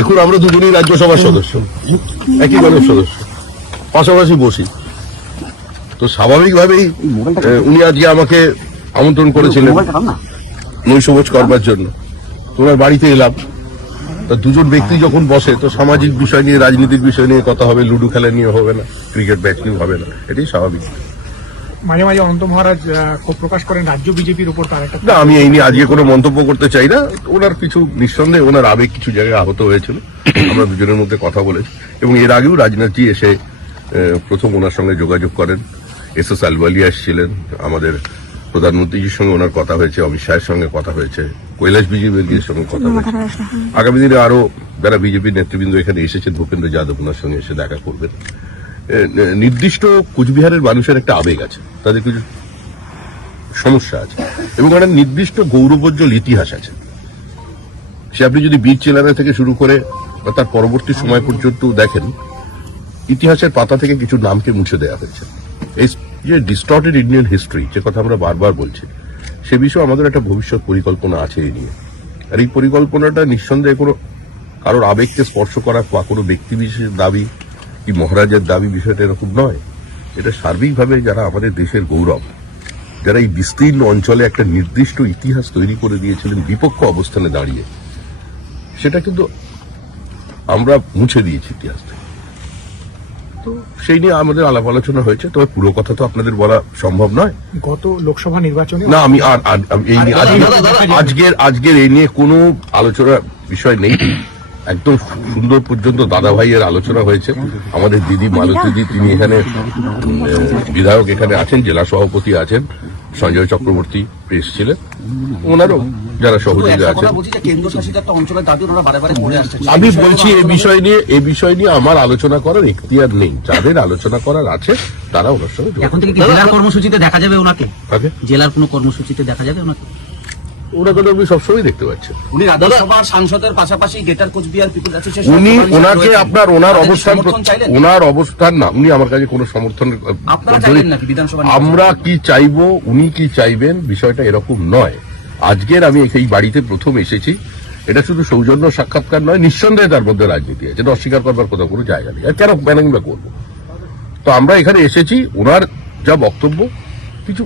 এখন আমরা দুজনই রাজ্যসভার সদস্য, একই দলের সদস্য, পাশাপাশি বসি। তো স্বাভাবিকভাবেই উনি আজকে আমাকে আমন্ত্রণ করেছিলেন নৈশভোজ করবার জন্য। তোমার বাড়িতে এলাম। তা দুজন ব্যক্তি যখন বসে তো সামাজিক বিষয় নিয়ে, রাজনীতির বিষয় নিয়ে কথা হবে, লুডো খেলা নিয়ে হবে না, ক্রিকেট ম্যাচ নিয়ে হবে না, এটাই স্বাভাবিক। মাঝে মাঝে অনন্ত মহারাজ ক্ষোভ প্রকাশ করেন রাজ্য বিজেপির উপর, তার একটা না, আমি এই নিয়ে আজকে কোনো মন্তব্য করতে চাই না। ওনার কিছু নিঃসন্দেহে ওনার আবেগ কিছু জায়গায় আহত হয়েছিল, আমরা দুজনের মধ্যে কথা বলেছি। এবং এর আগেও রাজনাথজি এসে প্রথম ওনার সঙ্গে যোগাযোগ করেন। এস আলওয়ালিয়া এসেছিলেন, আমাদের প্রধানমন্ত্রীজির সঙ্গে ওনার কথা হয়েছে, অমিত শাহের সঙ্গে কথা হয়েছে, কৈলাস বিজেপির সঙ্গে কথা হয়েছে। আগামী দিনে আরো যারা বিজেপির নেতৃবৃন্দ এখানে এসেছেন, ভূপেন্দ্র যাদব ওনার সঙ্গে এসে দেখা করবেন। নির্দিষ্ট কুচবিহারের মানুষের একটা আবেগ আছে, তাদের কিছু সমস্যা আছে এবং একটা নির্দিষ্ট গৌরবোজ্জ্বল ইতিহাস আছে। সে আপনি যদি বীর চেলারা থেকে শুরু করে বা তার পরবর্তী সময় পর্যন্ত দেখেন, ইতিহাসের পাতা থেকে কিছু নামকে মুছে দেওয়া হয়েছে। এই যে ডিস্টর্টেড ইন্ডিয়ান হিস্ট্রি, যে কথা আমরা বারবার বলছি, সে বিষয়ে আমাদের একটা ভবিষ্যৎ পরিকল্পনা আছে এই নিয়ে। আর এই পরিকল্পনাটা নিঃসন্দেহে কোনো কারোর আবেগকে স্পর্শ করা বা কোনো ব্যক্তি বিশেষের দাবি কি মহারাজের দাবি, বিষয়টা এরকম নয়। এটা সার্বিকভাবে যারা আমাদের দেশের গৌরব, যারা এই বিস্তীর্ণ অঞ্চলে একটা নির্দিষ্ট ইতিহাস তৈরি করে দিয়েছিলেন বিপক্ষ অবস্থানে দাঁড়িয়ে, সেটা কিন্তু আমরা মুছে দিয়েছি ইতিহাস থেকে। তো সেই নিয়ে আমাদের আলাপ আলোচনা হয়েছে, তবে পুরো কথা তো আপনাদের বলা সম্ভব নয়। গত লোকসভা নির্বাচনে না, আমি এই নিয়ে আজকের এই নিয়ে কোনো আলোচনা বিষয় নেই। একদম সুন্দর পর্যন্ত দাদা ভাইয়ের আলোচনা হয়েছে। আমাদের দিদি মালতীদি, তিনি এখানে বিধায়ক এখানে আছেন, জেলা সভাপতি আছেন, সঞ্জয় চক্রবর্তী এসেছিলেন, ওনারও যারা সহযোগী আছেন। আমি বলছি এই বিষয় নিয়ে আমার আলোচনা করার এখতিয়ার নেই। যাদের আলোচনা করার আছে তারা ওনার সঙ্গে। এখন থেকে কি জেলার কর্মসূচিতে দেখা যাবে ওনাকে? জেলার কোনো কর্মসূচিতে দেখা যাবে ওনাকে? ওনাকে তো আপনি সবসময় দেখতে পাচ্ছেন। উনি রাজ্যসভার সাংসদের পাশাপাশি গ্রেটার কোচবিহার পিপল অ্যাসোসিয়েশন, উনি ওনাকে আপনার ওনার অবস্থান না, উনি আমার কাছে কোনো সমর্থন। আমরা কি চাইবো, উনি কি চাইবেন, বিষয়টা এরকম নয়। আজকের আমি এই বাড়িতে প্রথম এসেছি, এটা শুধু সৌজন্য সাক্ষাৎকার নয়, নিঃসন্দেহে তার মধ্যে রাজনীতি আছে, অস্বীকার করবার কোথাও কোনো জায়গা নেই। আর কেন ম্যানেজমেন্ট করবো? তো আমরা এখানে এসেছি, ওনার যা বক্তব্য কিছু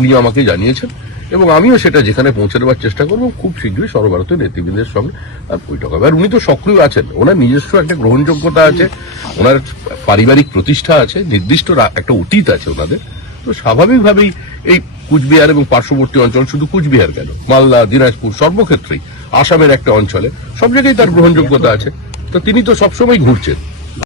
উনি আমাকে জানিয়েছেন এবং আমিও সেটা যেখানে পৌঁছে দেওয়ার চেষ্টা করবো খুব শীঘ্রই সর্বভারতীয় নেতৃবৃন্দের সঙ্গে আর বৈঠক হবে। আর উনি তো সক্রিয় আছেন, ওনার নিজস্ব একটা গ্রহণযোগ্যতা আছে, ওনার পারিবারিক প্রতিষ্ঠা আছে, নির্দিষ্ট একটা অতীত আছে ওনাদের। তো স্বাভাবিকভাবেই এই কুচবিহার এবং পার্শ্ববর্তী অঞ্চল, শুধু কুচবিহার কেন, মালদা, দিনাজপুর, সর্বক্ষেত্রেই, আসামের একটা অঞ্চলে সব জায়গায় তার গ্রহণযোগ্যতা আছে। তো তিনি তো সবসময় ঘুরছেন।